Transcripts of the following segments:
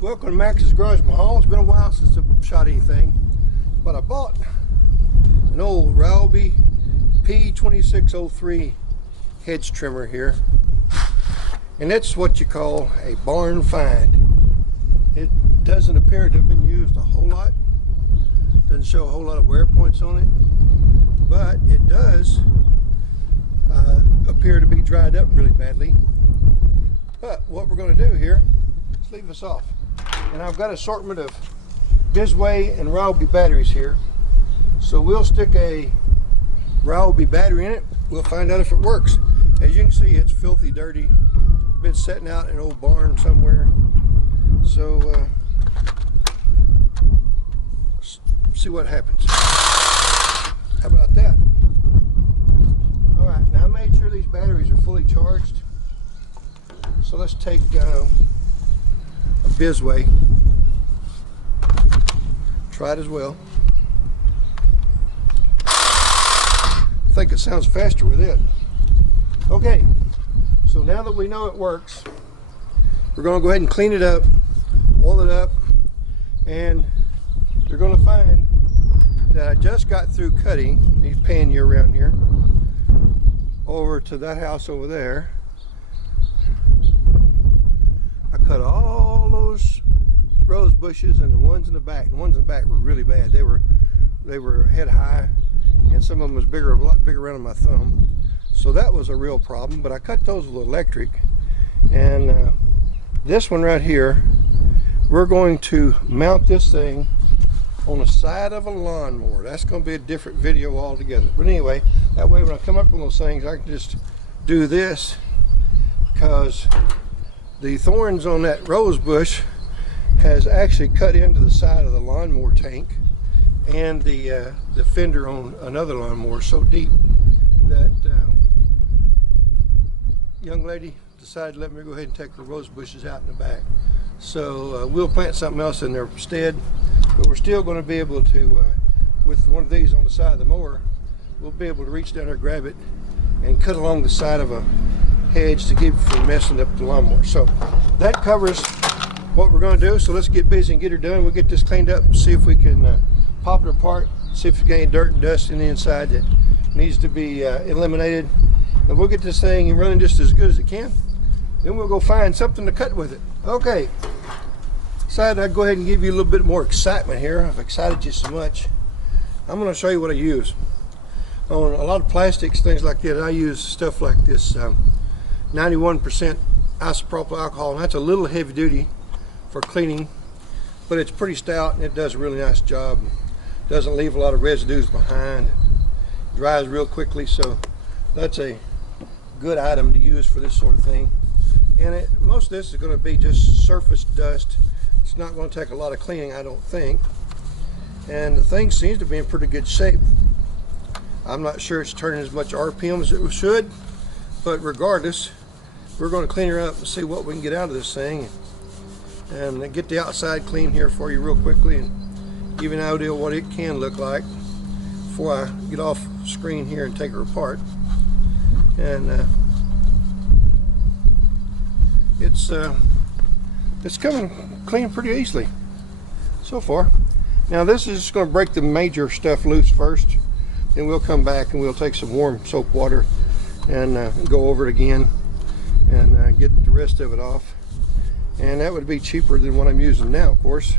Welcome to MaxsGarajMahal. It's been a while since I've shot anything, but I bought an old Ryobi P2603 hedge trimmer here, and it's what you call a barn find. It doesn't appear to have been used a whole lot, doesn't show a whole lot of wear points on it, but it does appear to be dried up really badly. But what we're going to do here is leave this off. And I've got an assortment of Biswaye and Ryobi batteries here. So we'll stick a Ryobi battery in it. We'll find out if it works. As you can see, it's filthy dirty. Been sitting out in an old barn somewhere. So see what happens. How about that? Alright, now I made sure these batteries are fully charged. So let's take a Biswaye. Try it as well. I think it sounds faster with it. Okay, so now that we know it works, we're going to go ahead and clean it up, oil it up, and you're going to find that I just got through cutting these pannier around here over to that house over there. I cut all those rose bushes and the ones in the back. The ones in the back were really bad. They were head high, and some of them was bigger, a lot bigger around my thumb. So that was a real problem. But I cut those with electric, and this one right here, we're going to mount this thing on the side of a lawnmower. That's going to be a different video altogether. But anyway, that way when I come up with those things, I can just do this, because the thorns on that rose bush has actually cut into the side of the lawnmower tank and the fender on another lawnmower so deep that young lady decided to let me go ahead and take the rose bushes out in the back. So we'll plant something else in their stead, but we're still going to be able to, with one of these on the side of the mower, we'll be able to reach down there, grab it, and cut along the side of a hedge to keep it from messing up the lawnmower. So that covers what we're going to do. So let's get busy and get her done. We'll get this cleaned up and see if we can pop it apart, see if there's any dirt and dust in the inside that needs to be eliminated. And we'll get this thing running just as good as it can. Then we'll go find something to cut with it. Okay, decided I'd go ahead and give you a little bit more excitement here. I've excited you so much. I'm going to show you what I use. On a lot of plastics, things like that, I use stuff like this 91% isopropyl alcohol, and that's a little heavy duty for cleaning, but it's pretty stout and it does a really nice job. Doesn't leave a lot of residues behind, dries real quickly, so that's a good item to use for this sort of thing. And most of this is going to be just surface dust. It's not going to take a lot of cleaning, I don't think, and the thing seems to be in pretty good shape. I'm not sure it's turning as much RPM as it should, but regardless, we're going to clean her up and see what we can get out of this thing, and get the outside clean here for you real quickly and give you an idea what it can look like before I get off screen here and take her apart. And it's coming clean pretty easily so far. Now this is just going to break the major stuff loose first, then we'll come back and we'll take some warm soap water and go over it again and get the rest of it off. And that would be cheaper than what I'm using now, of course,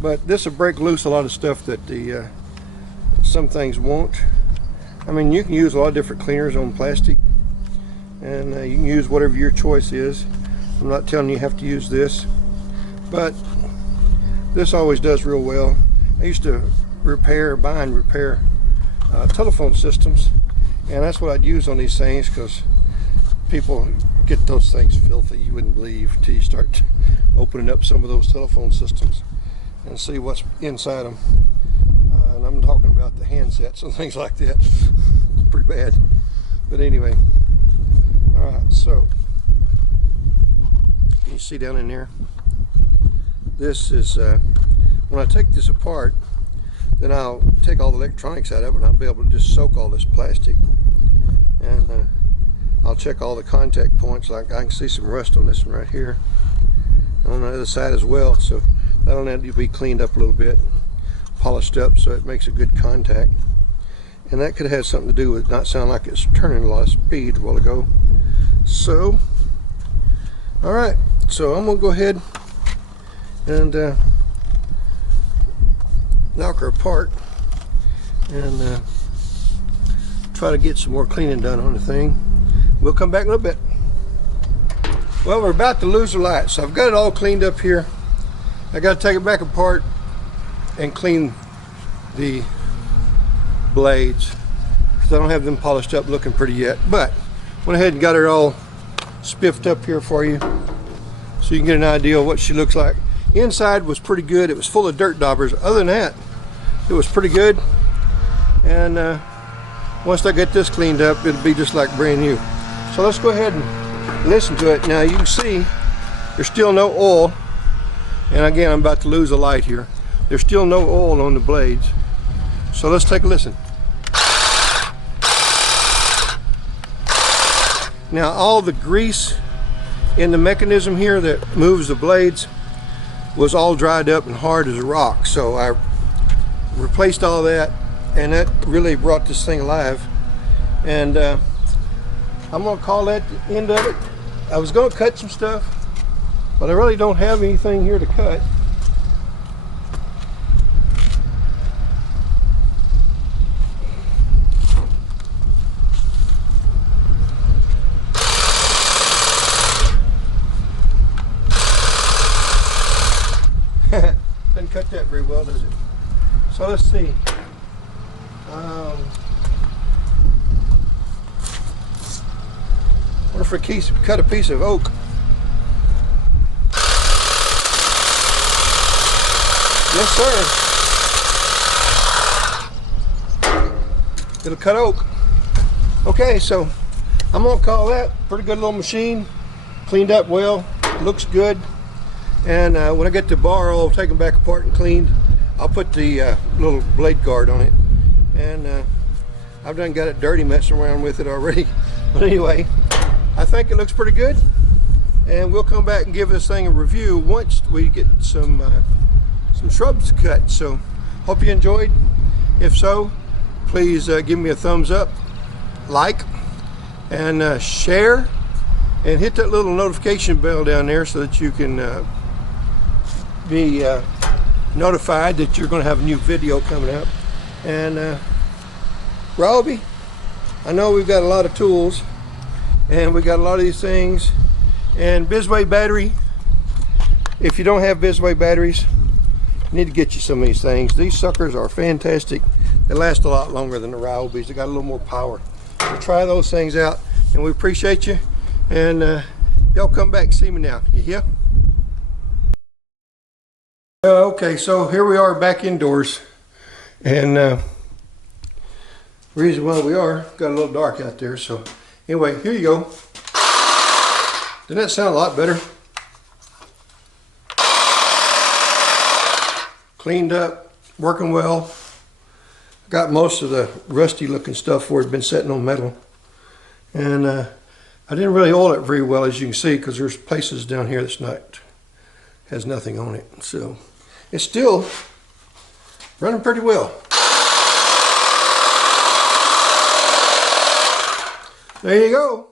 but this will break loose a lot of stuff that the some things won't. I mean, you can use a lot of different cleaners on plastic, and you can use whatever your choice is. I'm not telling you have to use this, but this always does real well. I used to buy and repair telephone systems, and that's what I'd use on these things, because people get those things filthy you wouldn't believe till you start opening up some of those telephone systems and see what's inside them. And I'm talking about the handsets and things like that. It's pretty bad, but anyway. All right, so can you see down in there? This is when I take this apart, then I'll take all the electronics out of it, and I'll be able to just soak all this plastic, and I'll check all the contact points. Like I can see some rust on this one right here, on the other side as well, so that'll need to be cleaned up a little bit, polished up so it makes a good contact. And that could have something to do with not sound like it's turning a lot of speed a while ago. So, all right, so I'm gonna go ahead and knock her apart and try to get some more cleaning done on the thing. We'll come back in a little bit. Well, we're about to lose the light, so I've got it all cleaned up here. I got to take it back apart and clean the blades because I don't have them polished up looking pretty yet, but went ahead and got her all spiffed up here for you so you can get an idea of what she looks like. Inside was pretty good. It was full of dirt daubers. Other than that, it was pretty good. And once I get this cleaned up, it'll be just like brand new. So let's go ahead and listen to it. Now you can see there's still no oil. And again, I'm about to lose the light here. There's still no oil on the blades. So let's take a listen. Now all the grease in the mechanism here that moves the blades was all dried up and hard as a rock. So I replaced all that, and that really brought this thing alive. And I'm gonna call that the end of it. I was gonna cut some stuff, but I really don't have anything here to cut. Doesn't cut that very well, does it? So let's see. What if we cut a piece of oak? Yes, sir. It'll cut oak. Okay, so I'm gonna call that pretty good little machine. Cleaned up well, looks good. And when I get the bar all taken back apart and cleaned, I'll put the little blade guard on it. And I've done got it dirty messing around with it already. But anyway, I think it looks pretty good. And we'll come back and give this thing a review once we get some shrubs cut. So hope you enjoyed. If so, please give me a thumbs up, like, and share, and hit that little notification bell down there so that you can be notified that you're going to have a new video coming up. And Ryobi, I know we've got a lot of tools and we got a lot of these things. And Biswaye battery, if you don't have Biswaye batteries, you need to get you some of these things. These suckers are fantastic. They last a lot longer than the Ryobis. They got a little more power. So try those things out, and we appreciate you. And y'all come back and see me now. You hear? Okay, so here we are back indoors, and reason why we are, got a little dark out there. So anyway, here you go. Didn't that sound a lot better? Cleaned up, working well. Got most of the rusty looking stuff where it's been sitting on metal. And I didn't really oil it very well, as you can see, because there's places down here that's has nothing on it. So it's still running pretty well. There you go.